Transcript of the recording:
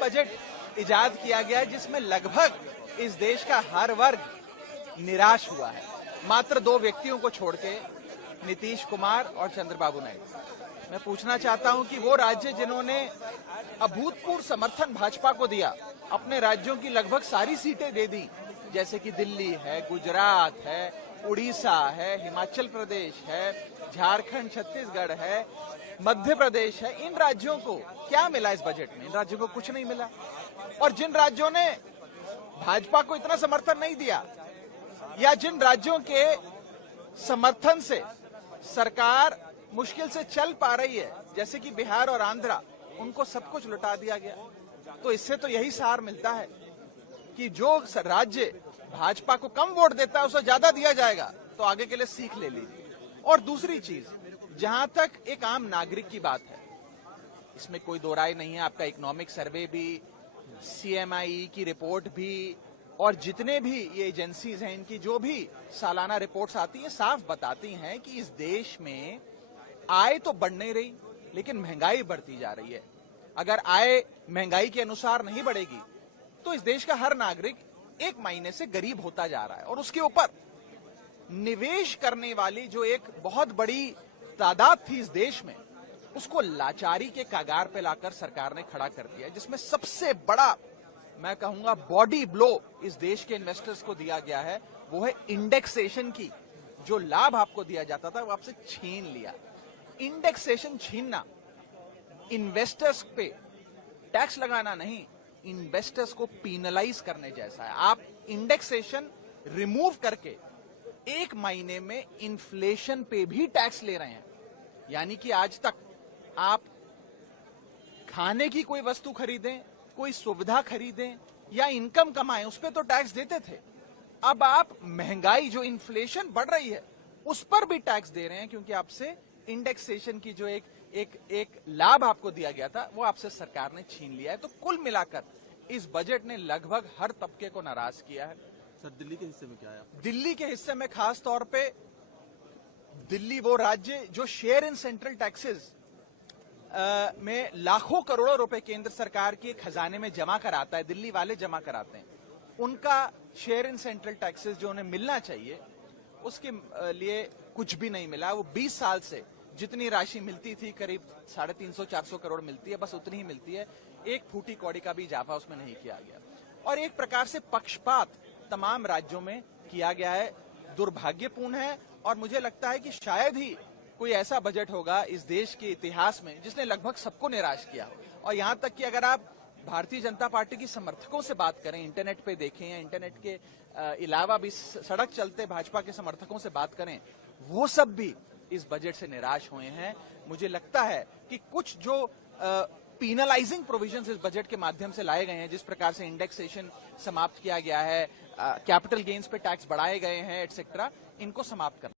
Budget इजाद किया गया जिसमें लगभग इस देश का हर वर्ग निराश हुआ है, मात्र दो व्यक्तियों को छोड़ के, नीतीश कुमार और चंद्रबाबू नायडू। मैं पूछना चाहता हूं कि वो राज्य जिन्होंने अभूतपूर्व समर्थन भाजपा को दिया, अपने राज्यों की लगभग सारी सीटें दे दी, जैसे कि दिल्ली है, गुजरात है, उड़ीसा है, हिमाचल प्रदेश है, झारखंड, छत्तीसगढ़ है, मध्य प्रदेश है, इन राज्यों को क्या मिला इस बजट में? इन राज्यों को कुछ नहीं मिला। और जिन राज्यों ने भाजपा को इतना समर्थन नहीं दिया, या जिन राज्यों के समर्थन से सरकार मुश्किल से चल पा रही है, जैसे कि बिहार और आंध्रा, उनको सब कुछ लुटा दिया गया। तो इससे तो यही सार मिलता है कि जो राज्य भाजपा को कम वोट देता है उसे ज्यादा दिया जाएगा। तो आगे के लिए सीख ले लीजिए। और दूसरी चीज, जहां तक एक आम नागरिक की बात है, इसमें कोई दो राय नहीं है। आपका इकोनॉमिक सर्वे भी, CMI की रिपोर्ट भी, और जितने भी ये एजेंसीज हैं, इनकी जो भी सालाना रिपोर्ट्स आती है, साफ बताती हैं कि इस देश में आय तो बढ़ नहीं रही, लेकिन महंगाई बढ़ती जा रही है। अगर आय महंगाई के अनुसार नहीं बढ़ेगी तो इस देश का हर नागरिक एक महीने से गरीब होता जा रहा है। और उसके ऊपर निवेश करने वाली जो एक बहुत बड़ी तादाद थी इस देश में, उसको लाचारी के कगार पे लाकर सरकार ने खड़ा कर दिया, जिसमें सबसे बड़ा, मैं कहूंगा, बॉडी ब्लो इस देश के इन्वेस्टर्स को दिया गया है, वो है इंडेक्सेशन की। जो लाभ आपको दिया जाता था वो आपसे छीन लिया। इंडेक्सेशन छीनना इन्वेस्टर्स पे टैक्स लगाना नहीं, इन्वेस्टर्स को पीनलाइज करने जैसा है। आप इंडेक्सेशन रिमूव करके एक महीने में इन्फ्लेशन पे भी टैक्स ले रहे हैं। यानी कि आज तक आप खाने की कोई वस्तु खरीदें, कोई सुविधा खरीदें या इनकम कमाएं, उस पर तो टैक्स देते थे। अब आप महंगाई, जो इन्फ्लेशन बढ़ रही है, उस पर भी टैक्स दे रहे हैं, क्योंकि आपसे इंडेक्सेशन की जो एक लाभ आपको दिया गया था वो आपसे सरकार ने छीन लिया है। तो कुल मिलाकर इस बजट ने लगभग हर तबके को नाराज किया है। सर, दिल्ली के हिस्से में क्या है? दिल्ली के हिस्से में खास तौर पे, दिल्ली वो राज्य जो शेयर इन सेंट्रल टैक्सेस में लाखों करोड़ों रुपए केंद्र सरकार के खजाने में जमा कराता है, दिल्ली वाले जमा कराते हैं, उनका शेयर इन सेंट्रल टैक्सेस जो उन्हें मिलना चाहिए, उसके लिए कुछ भी नहीं मिला। वो 20 साल से जितनी राशि मिलती थी, करीब 350-400 करोड़ मिलती है, बस उतनी ही मिलती है। एक फूटी कौड़ी का भी इजाफा उसमें नहीं किया गया। और एक प्रकार से पक्षपात तमाम राज्यों में किया गया है, दुर्भाग्यपूर्ण है। और मुझे लगता है कि शायद ही कोई ऐसा बजट होगा इस देश के इतिहास में जिसने लगभग सबको निराश किया हो। और यहां तक कि अगर आप भारतीय जनता पार्टी की समर्थकों से बात करें, इंटरनेट पे देखें या इंटरनेट के अलावा भी सड़क चलते भाजपा के समर्थकों से बात करें, वो सब भी इस बजट से निराश हुए हैं। मुझे लगता है कि कुछ जो पीनलाइजिंग प्रोविजंस इस बजट के माध्यम से लाए गए हैं, जिस प्रकार से इंडेक्सेशन समाप्त किया गया है, कैपिटल गेन्स पे टैक्स बढ़ाए गए हैं, एटसेट्रा, इनको समाप्त करना